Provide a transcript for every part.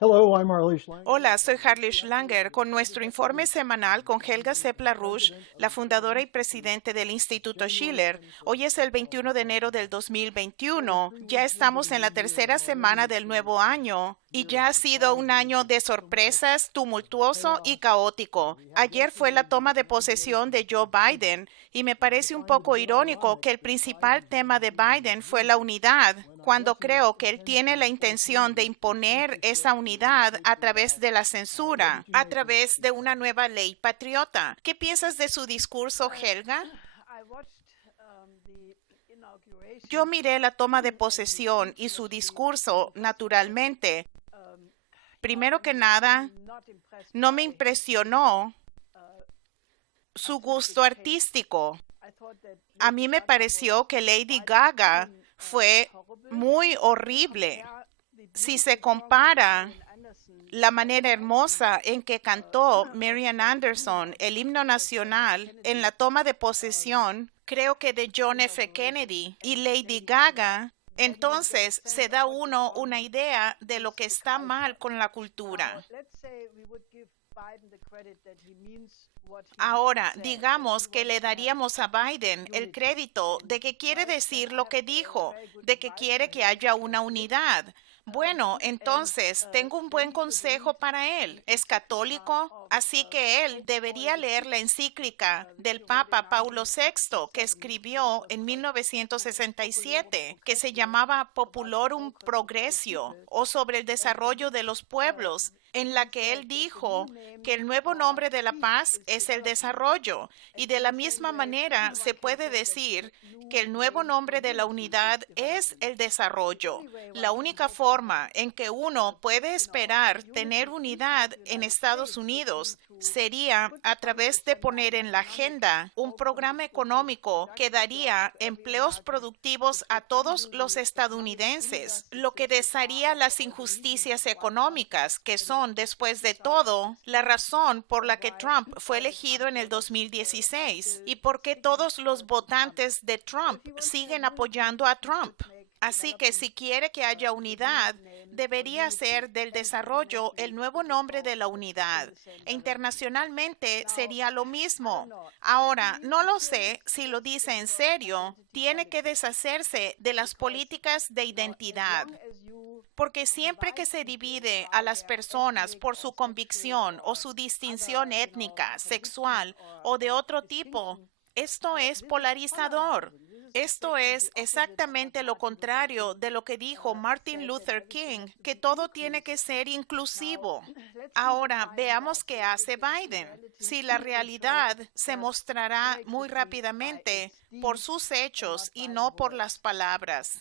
Hello, I'm Arlie Schlanger. Hola, soy Harley Schlanger con nuestro informe semanal con Helga Sepp-LaRouche, la fundadora y presidente del Instituto Schiller. Hoy es el 21 de enero del 2021. Ya estamos en la tercera semana del nuevo año y ya ha sido un año de sorpresas, tumultuoso y caótico. Ayer fue la toma de posesión de Joe Biden y me parece un poco irónico que el principal tema de Biden fue la unidad, cuando creo que él tiene la intención de imponer esa unidad a través de la censura, a través de una nueva ley patriota. ¿Qué piensas de su discurso, Helga? Yo miré la toma de posesión y su discurso, naturalmente. Primero que nada, no me impresionó su gusto artístico. A mí me pareció que Lady Gaga fue muy horrible. Si se compara la manera hermosa en que cantó Marian Anderson el himno nacional en la toma de posesión, creo que de John F. Kennedy y Lady Gaga, entonces se da uno una idea de lo que está mal con la cultura. Ahora, digamos que le daríamos a Biden el crédito de que quiere decir lo que dijo, de que quiere que haya una unidad. Bueno, entonces tengo un buen consejo para él. Es católico, así que él debería leer la encíclica del Papa Paulo VI que escribió en 1967, que se llamaba Populorum Progressio, o sobre el desarrollo de los pueblos, en la que él dijo que el nuevo nombre de la paz es el desarrollo, y de la misma manera se puede decir que el nuevo nombre de la unidad es el desarrollo. La única forma en que uno puede esperar tener unidad en Estados Unidos sería a través de poner en la agenda un programa económico que daría empleos productivos a todos los estadounidenses, lo que desharía las injusticias económicas, que son, después de todo, la razón por la que Trump fue elegido en el 2016 y por qué todos los votantes de Trump siguen apoyando a Trump. Así que si quiere que haya unidad, debería ser del desarrollo el nuevo nombre de la unidad. E internacionalmente sería lo mismo. Ahora, no lo sé si lo dice en serio. Tiene que deshacerse de las políticas de identidad. Porque siempre que se divide a las personas por su convicción o su distinción étnica, sexual o de otro tipo, esto es polarizador. Esto es exactamente lo contrario de lo que dijo Martin Luther King, que todo tiene que ser inclusivo. Ahora veamos qué hace Biden. Si la realidad se mostrará muy rápidamente por sus hechos y no por las palabras.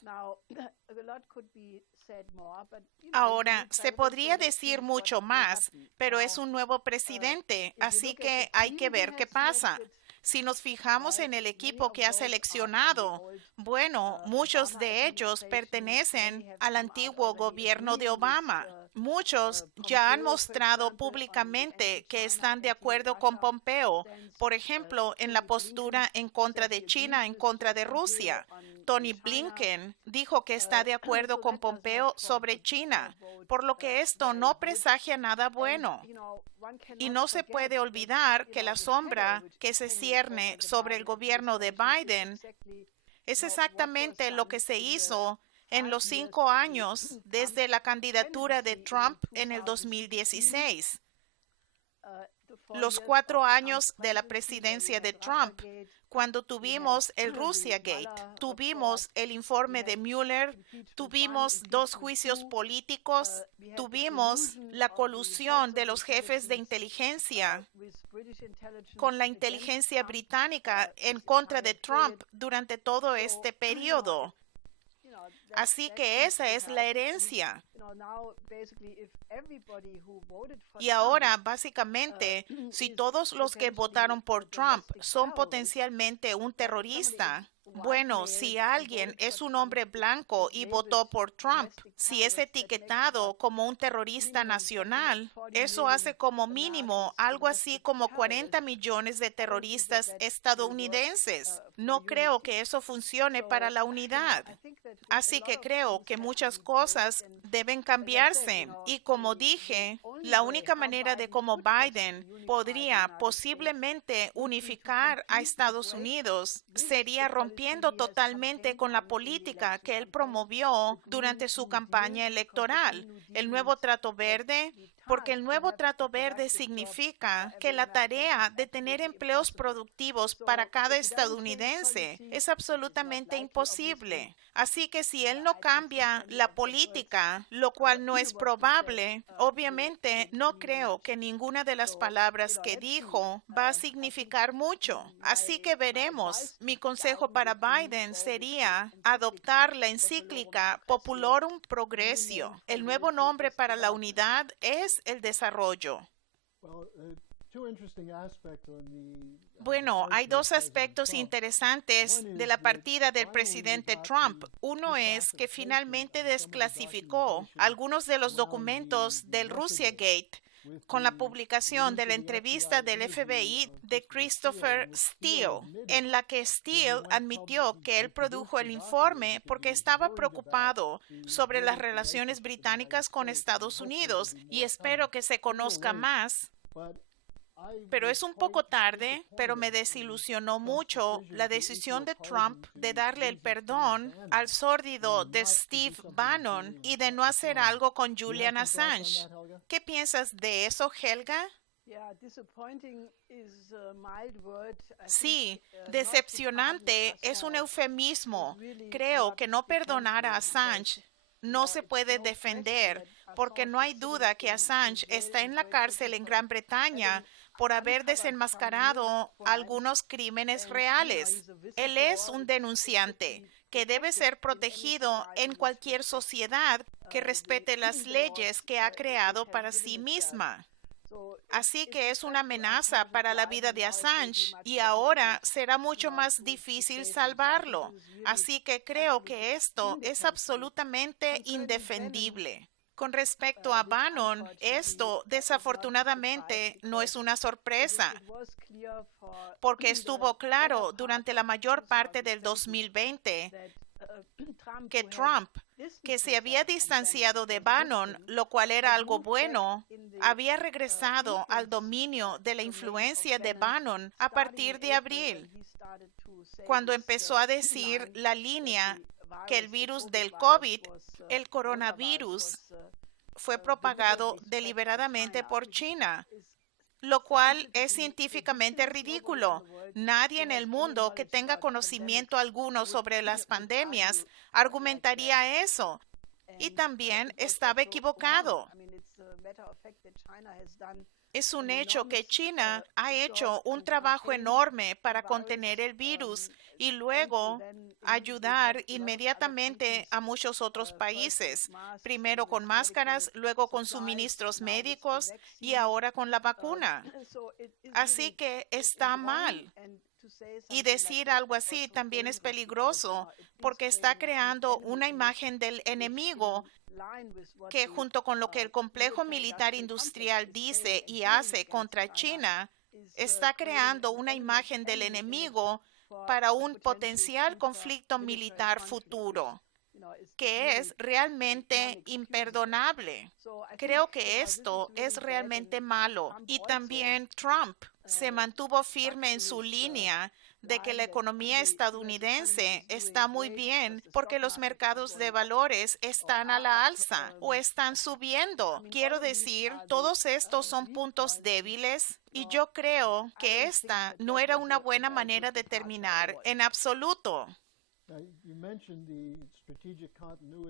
Ahora, se podría decir mucho más, pero es un nuevo presidente, así que hay que ver qué pasa. Si nos fijamos en el equipo que ha seleccionado, bueno, muchos de ellos pertenecen al antiguo gobierno de Obama. Muchos ya han mostrado públicamente que están de acuerdo con Pompeo, por ejemplo, en la postura en contra de China, en contra de Rusia. Tony Blinken dijo que está de acuerdo con Pompeo sobre China, por lo que esto no presagia nada bueno. Y no se puede olvidar que la sombra que se cierne sobre el gobierno de Biden es exactamente lo que se hizo en los 5 años desde la candidatura de Trump en el 2016. Los 4 años de la presidencia de Trump, cuando tuvimos el Russiagate, tuvimos el informe de Mueller, tuvimos 2 juicios políticos, tuvimos la colusión de los jefes de inteligencia con la inteligencia británica en contra de Trump durante todo este periodo. Así que esa es la herencia. Y ahora, básicamente, si todos los que votaron por Trump son potencialmente un terrorista, bueno, si alguien es un hombre blanco y votó por Trump, si es etiquetado como un terrorista nacional, eso hace como mínimo algo así como 40 millones de terroristas estadounidenses. No creo que eso funcione para la unidad. Así que creo que muchas cosas deben pueden cambiarse. Y como dije, la única manera de cómo Biden podría posiblemente unificar a Estados Unidos sería rompiendo totalmente con la política que él promovió durante su campaña electoral. El nuevo trato verde, porque el nuevo trato verde significa que la tarea de tener empleos productivos para cada estadounidense es absolutamente imposible. Así que si él no cambia la política, lo cual no es probable, obviamente no creo que ninguna de las palabras que dijo va a significar mucho. Así que veremos. Mi consejo para Biden sería adoptar la encíclica Populorum Progressio. El nuevo nombre para la unidad es el desarrollo. Bueno, hay dos aspectos interesantes de la partida del presidente Trump. Uno es que finalmente desclasificó algunos de los documentos del Russiagate con la publicación de la entrevista del FBI de Christopher Steele, en la que Steele admitió que él produjo el informe porque estaba preocupado sobre las relaciones británicas con Estados Unidos, y espero que se conozca más. Pero es un poco tarde, pero me desilusionó mucho la decisión de Trump de darle el perdón al sórdido de Steve Bannon y de no hacer algo con Julian Assange. ¿Qué piensas de eso, Helga? Sí, decepcionante es un eufemismo. Creo que no perdonar a Assange no se puede defender, porque no hay duda que Assange está en la cárcel en Gran Bretaña por haber desenmascarado algunos crímenes reales. Él es un denunciante que debe ser protegido en cualquier sociedad que respete las leyes que ha creado para sí misma. Así que es una amenaza para la vida de Assange y ahora será mucho más difícil salvarlo. Así que creo que esto es absolutamente indefendible. Con respecto a Bannon, esto desafortunadamente no es una sorpresa, porque estuvo claro durante la mayor parte del 2020 que Trump, que se había distanciado de Bannon, lo cual era algo bueno, había regresado al dominio de la influencia de Bannon a partir de abril, cuando empezó a decir la línea que el virus del COVID, el coronavirus, fue propagado deliberadamente por China, lo cual es científicamente ridículo. Nadie en el mundo que tenga conocimiento alguno sobre las pandemias argumentaría eso. Y también estaba equivocado. Es un hecho que China ha hecho un trabajo enorme para contener el virus y luego ayudar inmediatamente a muchos otros países, primero con máscaras, luego con suministros médicos y ahora con la vacuna. Así que está mal. Y decir algo así también es peligroso porque está creando una imagen del enemigo que, junto con lo que el complejo militar industrial dice y hace contra China, está creando una imagen del enemigo para un potencial conflicto militar futuro, que es realmente imperdonable. Creo que esto es realmente malo. Y también Trump se mantuvo firme en su línea de que la economía estadounidense está muy bien porque los mercados de valores están a la alza o están subiendo. Quiero decir, todos estos son puntos débiles y yo creo que esta no era una buena manera de terminar en absoluto.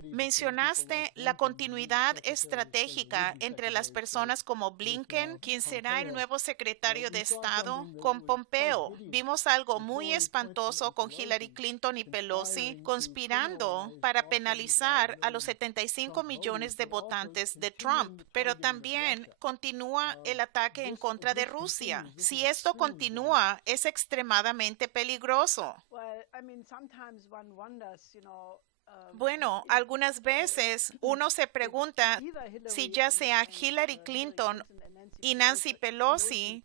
Mencionaste la continuidad estratégica entre las personas como Blinken, quien será el nuevo secretario de Estado, con Pompeo. Vimos algo muy espantoso con Hillary Clinton y Pelosi conspirando para penalizar a los 75 millones de votantes de Trump. Pero también continúa el ataque en contra de Rusia. Si esto continúa, es extremadamente peligroso. Bueno, algunas veces uno se pregunta si ya sea Hillary Clinton y Nancy Pelosi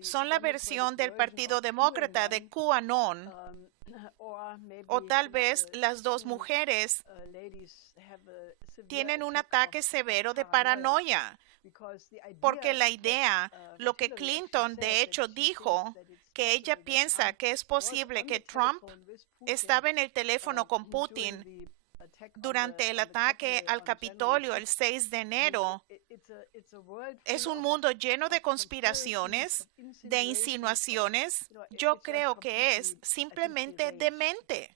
son la versión del Partido Demócrata de QAnon, O tal vez las dos mujeres tienen un ataque severo de paranoia, porque la idea, lo que Clinton de hecho dijo, que ella piensa que es posible que Trump estaba en el teléfono con Putin durante el ataque al Capitolio el 6 de enero, es un mundo lleno de conspiraciones, de insinuaciones. Yo creo que es simplemente demente.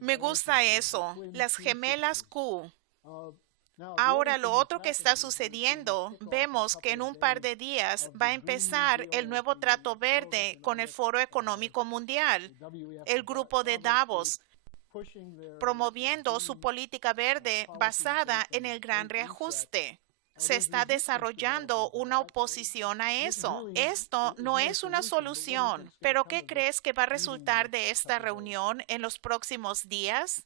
Me gusta eso, las gemelas Q. Ahora, lo otro que está sucediendo, vemos que en un par de días va a empezar el nuevo Trato Verde con el Foro Económico Mundial, el grupo de Davos, promoviendo su política verde basada en el gran reajuste. Se está desarrollando una oposición a eso. Esto no es una solución. ¿Pero qué crees que va a resultar de esta reunión en los próximos días?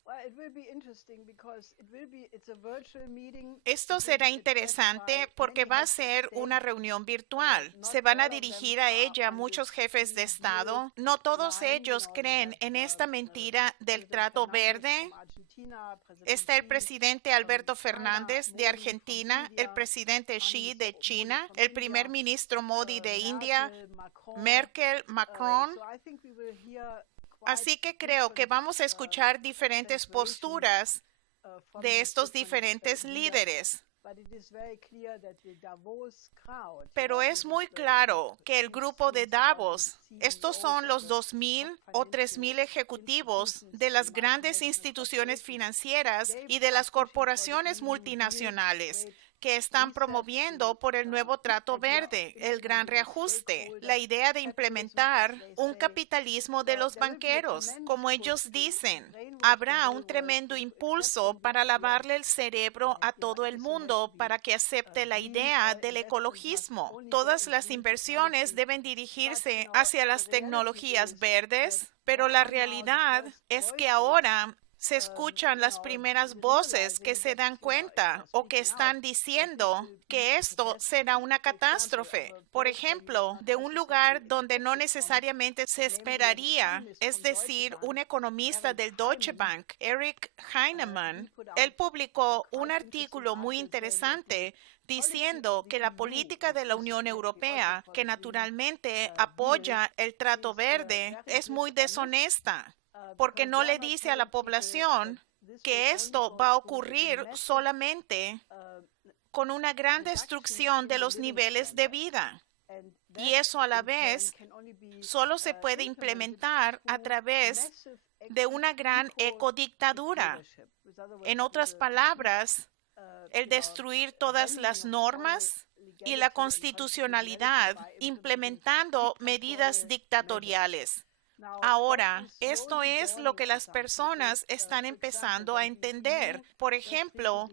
Esto será interesante porque va a ser una reunión virtual. Se van a dirigir a ella muchos jefes de Estado. No todos ellos creen en esta mentira del trato verde. Está el presidente Alberto Fernández de Argentina, el presidente Xi de China, el primer ministro Modi de India, Merkel, Macron. Así que creo que vamos a escuchar diferentes posturas de estos diferentes líderes. Pero es muy claro que el grupo de Davos, estos son los 2,000 o 3,000 ejecutivos de las grandes instituciones financieras y de las corporaciones multinacionales que están promoviendo por el nuevo Trato Verde, el gran reajuste, la idea de implementar un capitalismo de los banqueros. Como ellos dicen, habrá un tremendo impulso para lavarle el cerebro a todo el mundo para que acepte la idea del ecologismo. Todas las inversiones deben dirigirse hacia las tecnologías verdes, pero la realidad es que ahora se escuchan las primeras voces que se dan cuenta o que están diciendo que esto será una catástrofe. Por ejemplo, de un lugar donde no necesariamente se esperaría, es decir, un economista del Deutsche Bank, Eric Heinemann, él publicó un artículo muy interesante diciendo que la política de la Unión Europea, que naturalmente apoya el Trato Verde, es muy deshonesta, porque no le dice a la población que esto va a ocurrir solamente con una gran destrucción de los niveles de vida. Y eso a la vez solo se puede implementar a través de una gran ecodictadura. En otras palabras, el destruir todas las normas y la constitucionalidad, implementando medidas dictatoriales. Ahora, esto es lo que las personas están empezando a entender. Por ejemplo,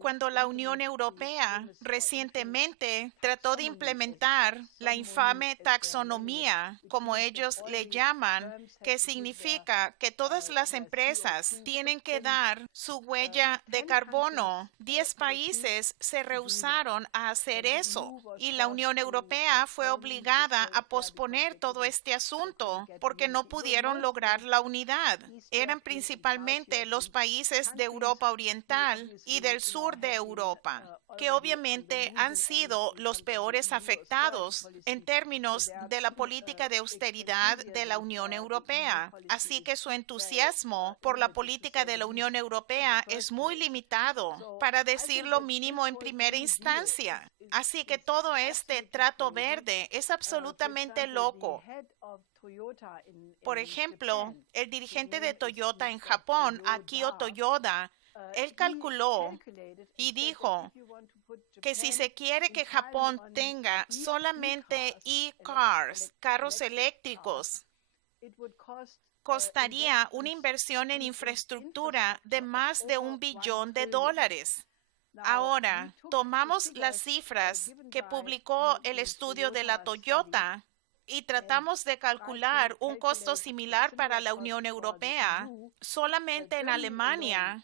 cuando la Unión Europea recientemente trató de implementar la infame taxonomía, como ellos le llaman, que significa que todas las empresas tienen que dar su huella de carbono. 10 países se rehusaron a hacer eso y la Unión Europea fue obligada a posponer todo este asunto porque no pudieron lograr la unidad. Eran principalmente los países de Europa Oriental y del sur de Europa, que obviamente han sido los peores afectados en términos de la política de austeridad de la Unión Europea. Así que su entusiasmo por la política de la Unión Europea es muy limitado, para decir lo mínimo en primera instancia. Así que todo este trato verde es absolutamente loco. Por ejemplo, el dirigente de Toyota en Japón, Akio Toyoda, él calculó y dijo que si se quiere que Japón tenga solamente e-cars, carros eléctricos, costaría una inversión en infraestructura de más de $1 billón. Ahora, tomamos las cifras que publicó el estudio de la Toyota y tratamos de calcular un costo similar para la Unión Europea, solamente en Alemania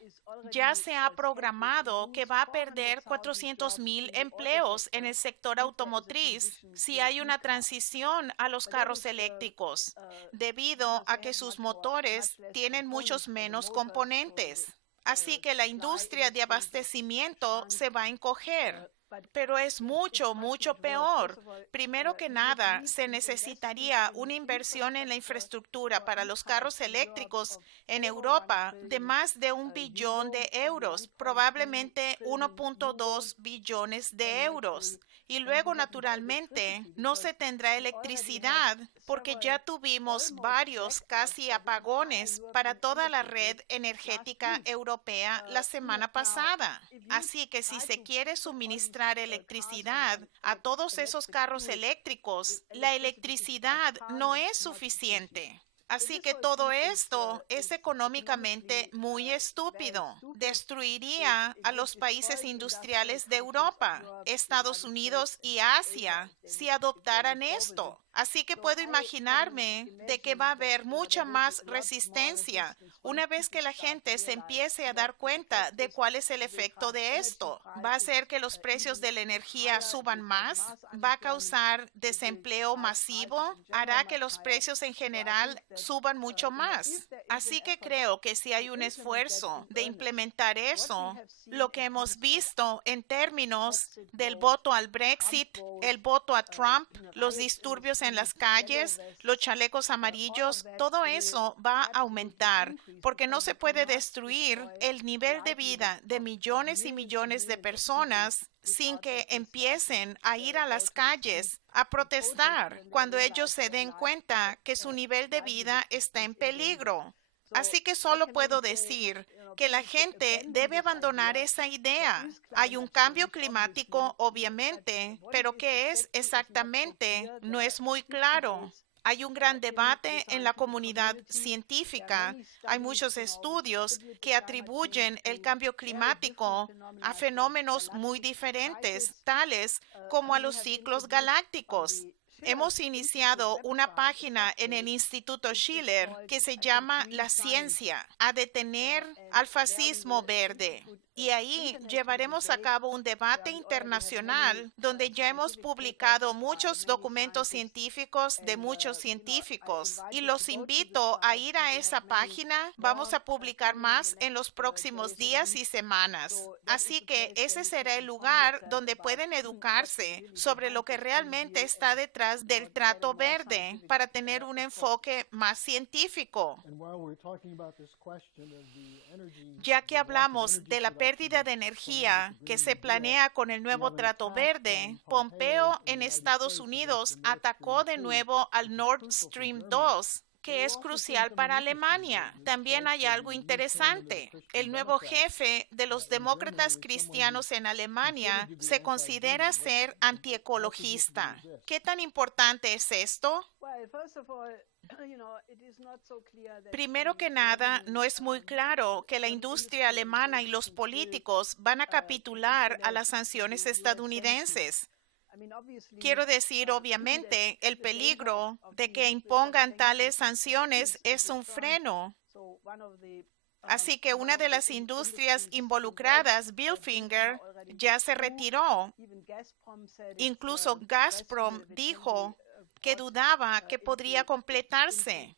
ya se ha programado que va a perder 400,000 empleos en el sector automotriz si hay una transición a los carros eléctricos, debido a que sus motores tienen muchos menos componentes. Así que la industria de abastecimiento se va a encoger. Pero es mucho, mucho peor. Primero que nada, se necesitaría una inversión en la infraestructura para los carros eléctricos en Europa de más de 1 billón de euros, probablemente 1.2 billones de euros. Y luego, naturalmente, no se tendrá electricidad porque ya tuvimos varios casi apagones para toda la red energética europea la semana pasada. Así que si se quiere suministrar electricidad a todos esos carros eléctricos, la electricidad no es suficiente. Así que todo esto es económicamente muy estúpido. Destruiría a los países industriales de Europa, Estados Unidos y Asia si adoptaran esto. Así que puedo imaginarme de que va a haber mucha más resistencia una vez que la gente se empiece a dar cuenta de cuál es el efecto de esto. Va a hacer que los precios de la energía suban más, va a causar desempleo masivo, hará que los precios en general suban mucho más. Así que creo que si hay un esfuerzo de implementar eso, lo que hemos visto en términos del voto al Brexit, el voto a Trump, los disturbios en las calles, los chalecos amarillos, todo eso va a aumentar porque no se puede destruir el nivel de vida de millones y millones de personas sin que empiecen a ir a las calles a protestar cuando ellos se den cuenta que su nivel de vida está en peligro. Así que solo puedo decir que la gente debe abandonar esa idea. Hay un cambio climático, obviamente, pero ¿qué es exactamente? No es muy claro. Hay un gran debate en la comunidad científica. Hay muchos estudios que atribuyen el cambio climático a fenómenos muy diferentes, tales como a los ciclos galácticos. Hemos iniciado una página en el Instituto Schiller que se llama La Ciencia a detener al fascismo verde. Y ahí llevaremos a cabo un debate internacional donde ya hemos publicado muchos documentos científicos de muchos científicos. Y los invito a ir a esa página. Vamos a publicar más en los próximos días y semanas. Así que ese será el lugar donde pueden educarse sobre lo que realmente está detrás del trato verde para tener un enfoque más científico. Ya que hablamos de la pérdida de energía que se planea con el nuevo trato verde, Pompeo en Estados Unidos atacó de nuevo al Nord Stream 2, que es crucial para Alemania. También hay algo interesante. El nuevo jefe de los demócratas cristianos en Alemania se considera ser antiecologista. ¿Qué tan importante es esto? Primero que nada, no es muy claro que la industria alemana y los políticos van a capitular a las sanciones estadounidenses. Quiero decir, obviamente, el peligro de que impongan tales sanciones es un freno. Así que una de las industrias involucradas, Bilfinger, ya se retiró. Incluso Gazprom dijo que dudaba que podría completarse.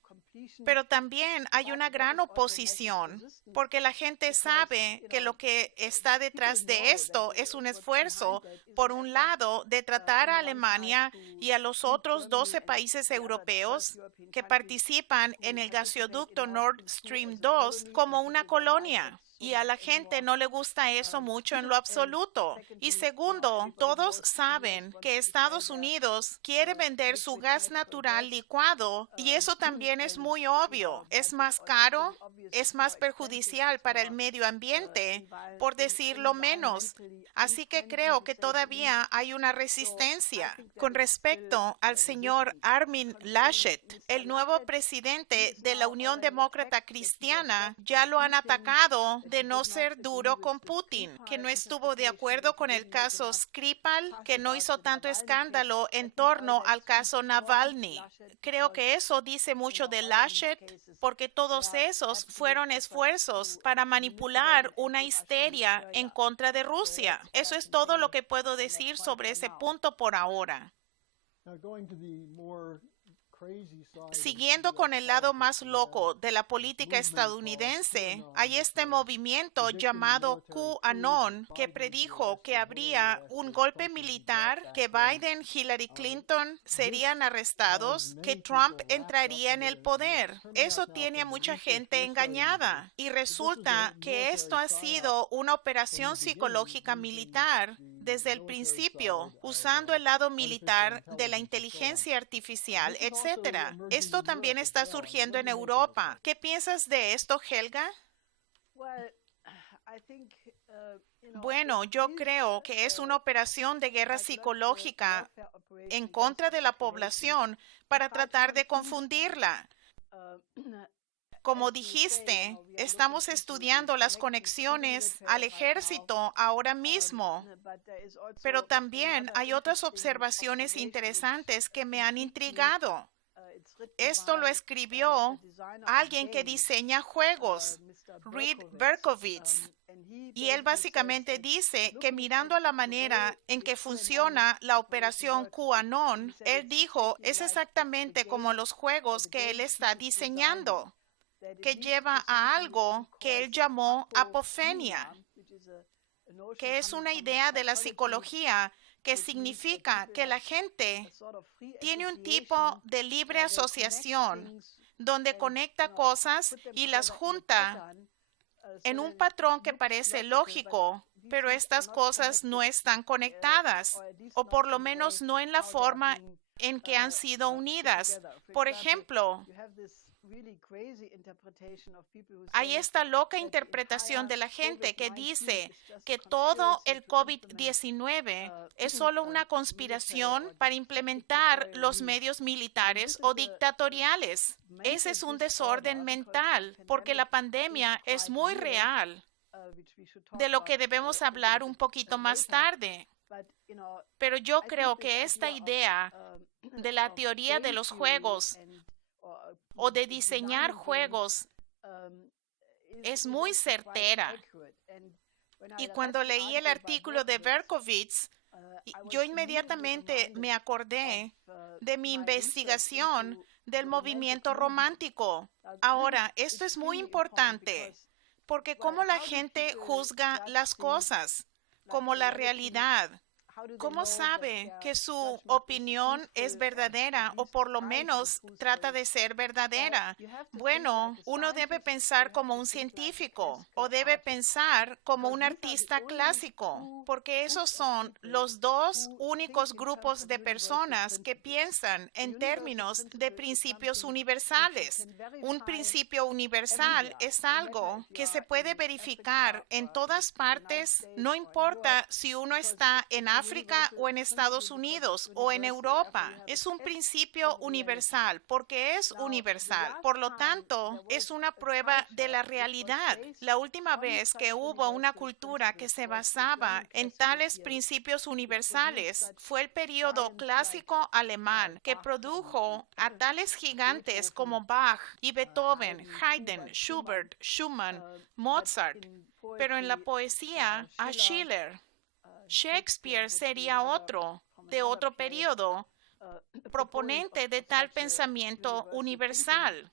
Pero también hay una gran oposición, porque la gente sabe que lo que está detrás de esto es un esfuerzo, por un lado, de tratar a Alemania y a los otros 12 países europeos que participan en el gasoducto Nord Stream 2 como una colonia. Y a la gente no le gusta eso mucho en lo absoluto. Y segundo, todos saben que Estados Unidos quiere vender su gas natural licuado y eso también es muy obvio. Es más caro, es más perjudicial para el medio ambiente, por decirlo menos. Así que creo que todavía hay una resistencia. Con respecto al señor Armin Laschet, el nuevo presidente de la Unión Demócrata Cristiana, ya lo han atacado de no ser duro con Putin, que no estuvo de acuerdo con el caso Skripal, que no hizo tanto escándalo en torno al caso Navalny. Creo que eso dice mucho de Laschet, porque todos esos fueron esfuerzos para manipular una histeria en contra de Rusia. Eso es todo lo que puedo decir sobre ese punto por ahora. Siguiendo con el lado más loco de la política estadounidense, hay este movimiento llamado QAnon que predijo que habría un golpe militar, que Biden, Hillary Clinton serían arrestados, que Trump entraría en el poder. Eso tiene a mucha gente engañada y resulta que esto ha sido una operación psicológica militar desde el principio, usando el lado militar de la inteligencia artificial, etcétera. Esto también está surgiendo en Europa. ¿Qué piensas de esto, Helga? Bueno, yo creo que es una operación de guerra psicológica en contra de la población para tratar de confundirla. Como dijiste, estamos estudiando las conexiones al ejército ahora mismo, pero también hay otras observaciones interesantes que me han intrigado. Esto lo escribió alguien que diseña juegos, Reed Berkowitz, y él básicamente dice que mirando a la manera en que funciona la operación QAnon, él dijo, es exactamente como los juegos que él está diseñando, que lleva a algo que él llamó apofenia, que es una idea de la psicología que significa que la gente tiene un tipo de libre asociación donde conecta cosas y las junta en un patrón que parece lógico, pero estas cosas no están conectadas, o por lo menos no en la forma en que han sido unidas. Por ejemplo, hay esta loca interpretación de la gente que dice que todo el COVID-19 es solo una conspiración para implementar los medios militares o dictatoriales. Ese es un desorden mental, porque la pandemia es muy real, de lo que debemos hablar un poquito más tarde. Pero yo creo que esta idea de la teoría de los juegos o de diseñar juegos es muy certera. Y cuando leí el artículo de Berkowitz, yo inmediatamente me acordé de mi investigación del movimiento romántico. Ahora, esto es muy importante, porque cómo la gente juzga las cosas, como la realidad. ¿Cómo sabe que su opinión es verdadera o por lo menos trata de ser verdadera? Bueno, uno debe pensar como un científico o debe pensar como un artista clásico, porque esos son los dos únicos grupos de personas que piensan en términos de principios universales. Un principio universal es algo que se puede verificar en todas partes, no importa si uno está en África o en Estados Unidos o en Europa. Es un principio universal porque es universal. Por lo tanto, es una prueba de la realidad. La última vez que hubo una cultura que se basaba en tales principios universales fue el periodo clásico alemán, que produjo a tales gigantes como Bach y Beethoven, Haydn, Schubert, Schumann, Mozart, pero en la poesía a Schiller. Shakespeare sería otro, de otro periodo, proponente de tal pensamiento universal.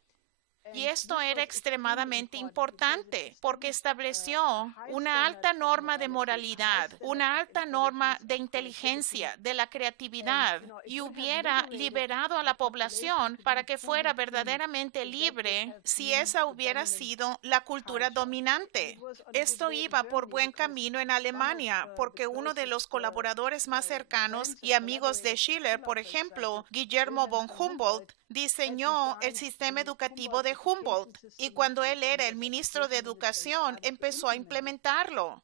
Y esto era extremadamente importante porque estableció una alta norma de moralidad, una alta norma de inteligencia, de la creatividad, y hubiera liberado a la población para que fuera verdaderamente libre si esa hubiera sido la cultura dominante. Esto iba por buen camino en Alemania porque uno de los colaboradores más cercanos y amigos de Schiller, por ejemplo, Guillermo von Humboldt, diseñó el sistema educativo de Humboldt y cuando él era el ministro de Educación empezó a implementarlo.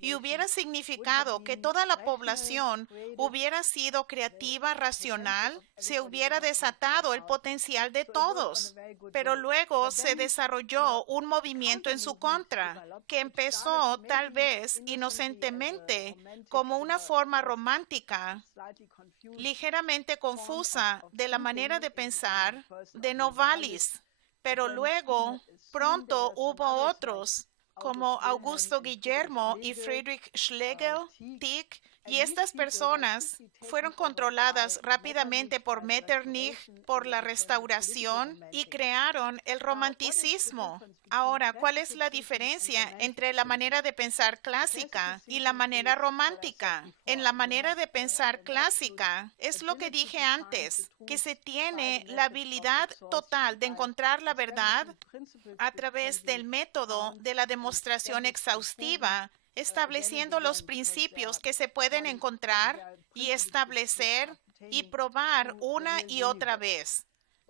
Y hubiera significado que toda la población hubiera sido creativa, racional, se hubiera desatado el potencial de todos. Pero luego se desarrolló un movimiento en su contra, que empezó tal vez inocentemente como una forma romántica, ligeramente confusa de la manera de pensar de Novalis. Pero luego, pronto hubo otros como Augusto Guillermo y Friedrich Schlegel, Tieck, y estas personas fueron controladas rápidamente por Metternich, por la Restauración, y crearon el romanticismo. Ahora, ¿cuál es la diferencia entre la manera de pensar clásica y la manera romántica? En la manera de pensar clásica, es lo que dije antes, que se tiene la habilidad total de encontrar la verdad a través del método de la demostración exhaustiva, estableciendo los principios que se pueden encontrar y establecer y probar una y otra vez,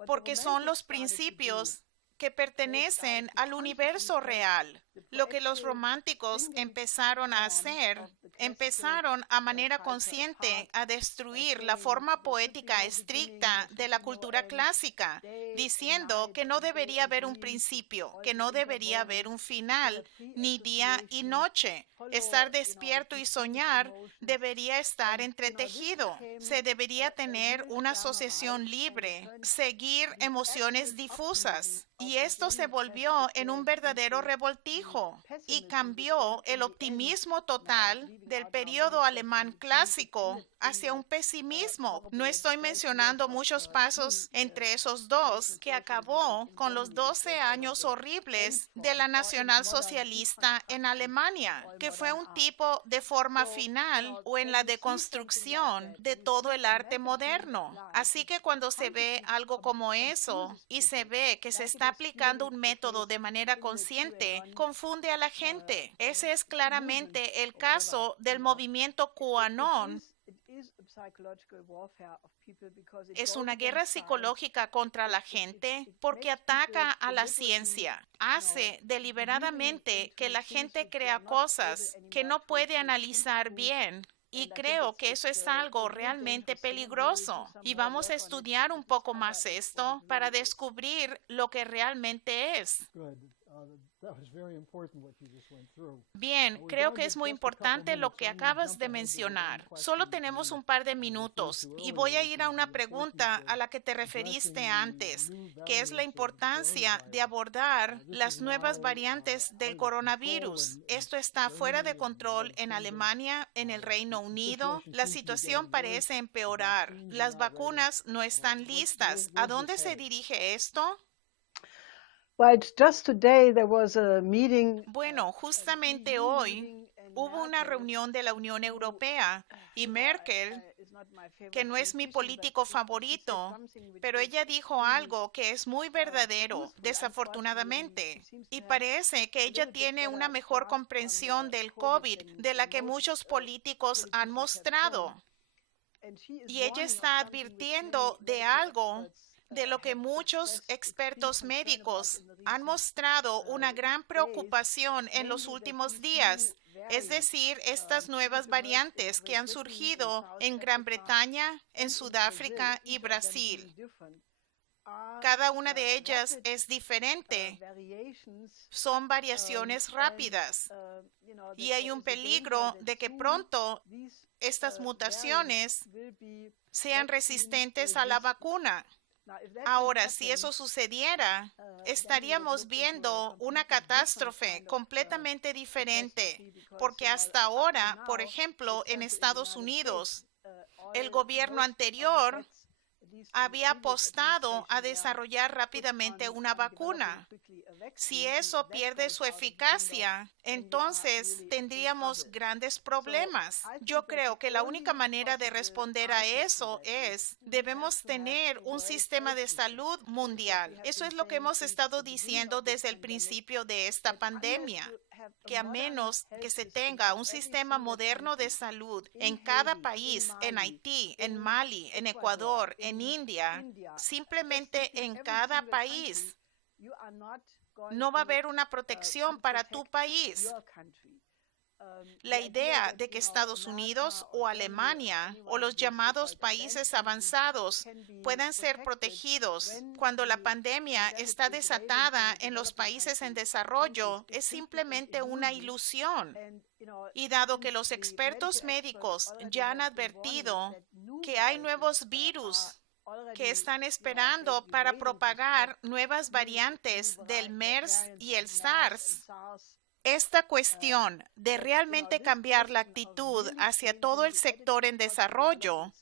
porque son los principios que pertenecen al universo real. Lo que los románticos empezaron a hacer, empezaron a manera consciente a destruir la forma poética estricta de la cultura clásica, diciendo que no debería haber un principio, que no debería haber un final, ni día y noche. Estar despierto y soñar debería estar entretejido. Se debería tener una asociación libre, seguir emociones difusas. Y esto se volvió en un verdadero revoltijo y cambió el optimismo total del periodo alemán clásico hacia un pesimismo. No estoy mencionando muchos pasos entre esos dos, que acabó con los 12 años horribles de la nacionalsocialista en Alemania, que fue un tipo de forma final o en la deconstrucción de todo el arte moderno. Así que cuando se ve algo como eso y se ve que se está aplicando un método de manera consciente, confunde a la gente. Ese es claramente el caso del movimiento QAnon. Es una guerra psicológica contra la gente porque ataca a la ciencia. Hace deliberadamente que la gente crea cosas que no puede analizar bien. Y creo que eso es algo realmente peligroso. Y vamos a estudiar un poco más esto para descubrir lo que realmente es. Bien, creo que es muy importante lo que acabas de mencionar. Solo tenemos un par de minutos y voy a ir a una pregunta a la que te referiste antes, que es la importancia de abordar las nuevas variantes del coronavirus. Esto está fuera de control en Alemania, en el Reino Unido. La situación parece empeorar. Las vacunas no están listas. ¿A dónde se dirige esto? Bueno, justamente hoy hubo una reunión de la Unión Europea y Merkel, que no es mi político favorito, pero ella dijo algo que es muy verdadero, desafortunadamente, y parece que ella tiene una mejor comprensión del COVID de la que muchos políticos han mostrado. Y ella está advirtiendo de algo de lo que muchos expertos médicos han mostrado una gran preocupación en los últimos días, es decir, estas nuevas variantes que han surgido en Gran Bretaña, en Sudáfrica y Brasil. Cada una de ellas es diferente. Son variaciones rápidas y hay un peligro de que pronto estas mutaciones sean resistentes a la vacuna. Ahora, si eso sucediera, estaríamos viendo una catástrofe completamente diferente, porque hasta ahora, por ejemplo, en Estados Unidos, el gobierno anterior había apostado a desarrollar rápidamente una vacuna. Si eso pierde su eficacia, entonces tendríamos grandes problemas. Yo creo que la única manera de responder a eso es, debemos tener un sistema de salud mundial. Eso es lo que hemos estado diciendo desde el principio de esta pandemia, que a menos que se tenga un sistema moderno de salud en cada país, en Haití, en Mali, en Ecuador, en India, simplemente en cada país, No va a haber una protección para tu país. La idea de que Estados Unidos o Alemania o los llamados países avanzados puedan ser protegidos cuando la pandemia está desatada en los países en desarrollo es simplemente una ilusión. Y dado que los expertos médicos ya han advertido que hay nuevos virus que están esperando para propagar nuevas variantes del MERS y el SARS, esta cuestión de realmente cambiar la actitud hacia todo el sector en desarrollo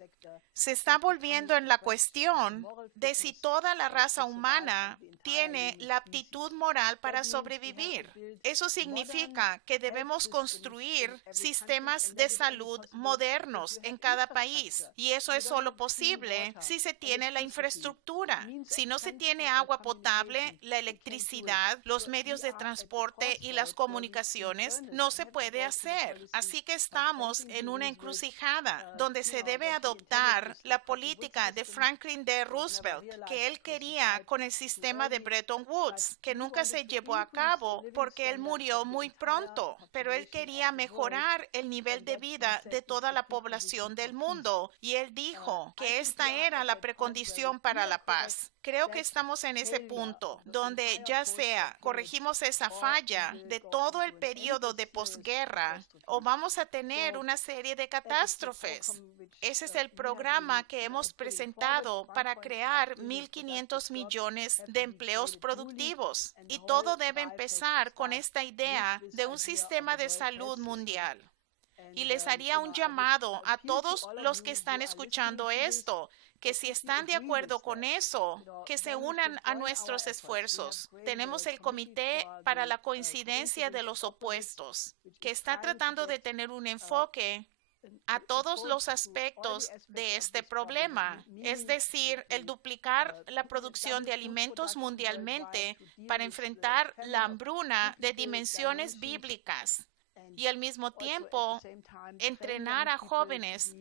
se está volviendo en la cuestión de si toda la raza humana tiene la aptitud moral para sobrevivir. Eso significa que debemos construir sistemas de salud modernos en cada país. Y eso es solo posible si se tiene la infraestructura. Si no se tiene agua potable, la electricidad, los medios de transporte y las comunicaciones, no se puede hacer. Así que estamos en una encrucijada donde se debe adoptar la política de Franklin D. Roosevelt que él quería con el sistema de Bretton Woods, que nunca se llevó a cabo porque él murió muy pronto, pero él quería mejorar el nivel de vida de toda la población del mundo y él dijo que esta era la precondición para la paz. Creo que estamos en ese punto donde ya sea corregimos esa falla de todo el periodo de posguerra o vamos a tener una serie de catástrofes. Ese es el programa que hemos presentado para crear 1.500 millones de empleos productivos y todo debe empezar con esta idea de un sistema de salud mundial. Y les haría un llamado a todos los que están escuchando esto, que si están de acuerdo con eso, que se unan a nuestros esfuerzos. Tenemos el Comité para la Coincidencia de los Opuestos, que está tratando de tener un enfoque a todos los aspectos de este problema, es decir, el duplicar la producción de alimentos mundialmente para enfrentar la hambruna de dimensiones bíblicas y al mismo tiempo entrenar a jóvenes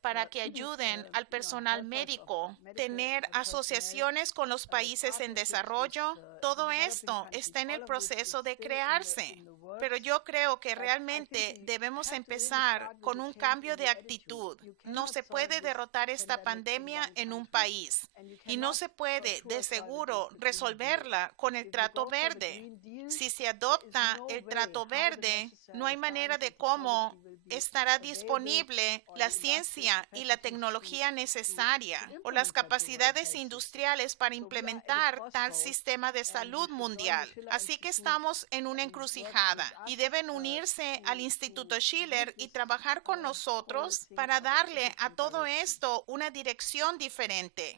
para que ayuden al personal médico, tener asociaciones con los países en desarrollo. Todo esto está en el proceso de crearse. Pero yo creo que realmente debemos empezar con un cambio de actitud. No se puede derrotar esta pandemia en un país y no se puede, de seguro, resolverla con el trato verde. Si se adopta el trato verde, no hay manera de cómo estará disponible la ciencia y la tecnología necesaria o las capacidades industriales para implementar tal sistema de salud mundial. Así que estamos en una encrucijada y deben unirse al Instituto Schiller y trabajar con nosotros para darle a todo esto una dirección diferente.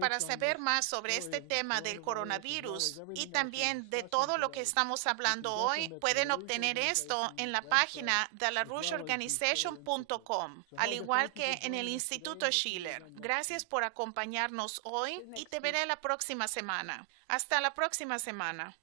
Para saber más sobre este tema del coronavirus y también de todo lo que estamos hablando hoy, pueden obtener esto en la página de laroucheorganization.com, al igual que en el Instituto Schiller. Gracias por acompañarnos hoy y te veré la próxima semana. Hasta la próxima semana.